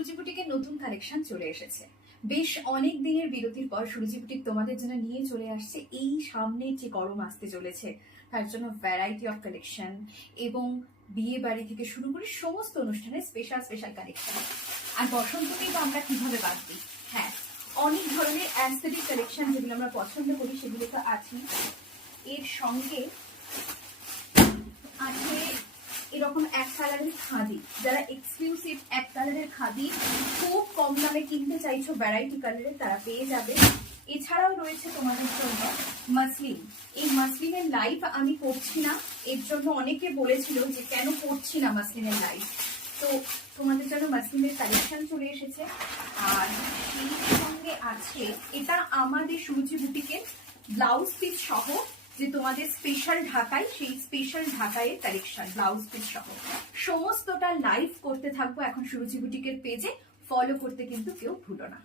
সুরুচি বুটিকের নতুন কালেকশন চলে এসেছে। বেশ অনেক দিনের বিরতির পর সুরুচি বুটিক তোমাদের জন্য নিয়ে চলে আসছে এই সামনের যে গরম আসতে চলেছে তার জন্য ভ্যারাইটি অফ কালেকশন এবং বিয়ে বাড়ি থেকে শুরু করে সমস্ত অনুষ্ঠানের স্পেশাল স্পেশাল কালেকশন। আর বসন্তকেই তো আমরা কিভাবে বাদ দিই। হ্যাঁ, অনেক ধরনের অ্যাস্থেটিক কালেকশন যেগুলো আমরা পছন্দ করি সেগুলো তো আছেই। এর সঙ্গে আছে এরকম এক কালারের খাদি, যারা এক্সক্লুসিভ এক কালারের খাদি খুব কম দামে কিনতে চাইছো ভ্যারাইটি কালারের, তারা পেয়ে যাবে। এছাড়াও রয়েছে তোমাদের জন্য মাসলিন। এই মাসলিনের লাইভ আমি করছি না, এর জন্য অনেকে বলেছিল যে কেন করছি না মাসলিনের লাইভ, তো তোমাদের জন্য মাসলিনের কালেকশন চলে এসেছে। আর সেই সঙ্গে আছে এটা আমাদের সুরুচি বুটিকের ব্লাউজ পিস সহ, যে তোমাদের স্পেশাল ঢাকাই, সেই স্পেশাল ঢাকাইয়ের কালেকশন ব্লাউজ পিস সহ সমস্তটা লাইভ করতে থাকবো এখন সুরুচি বুটিকের পেজে। ফলো করতে কিন্তু কেউ ভুলো না।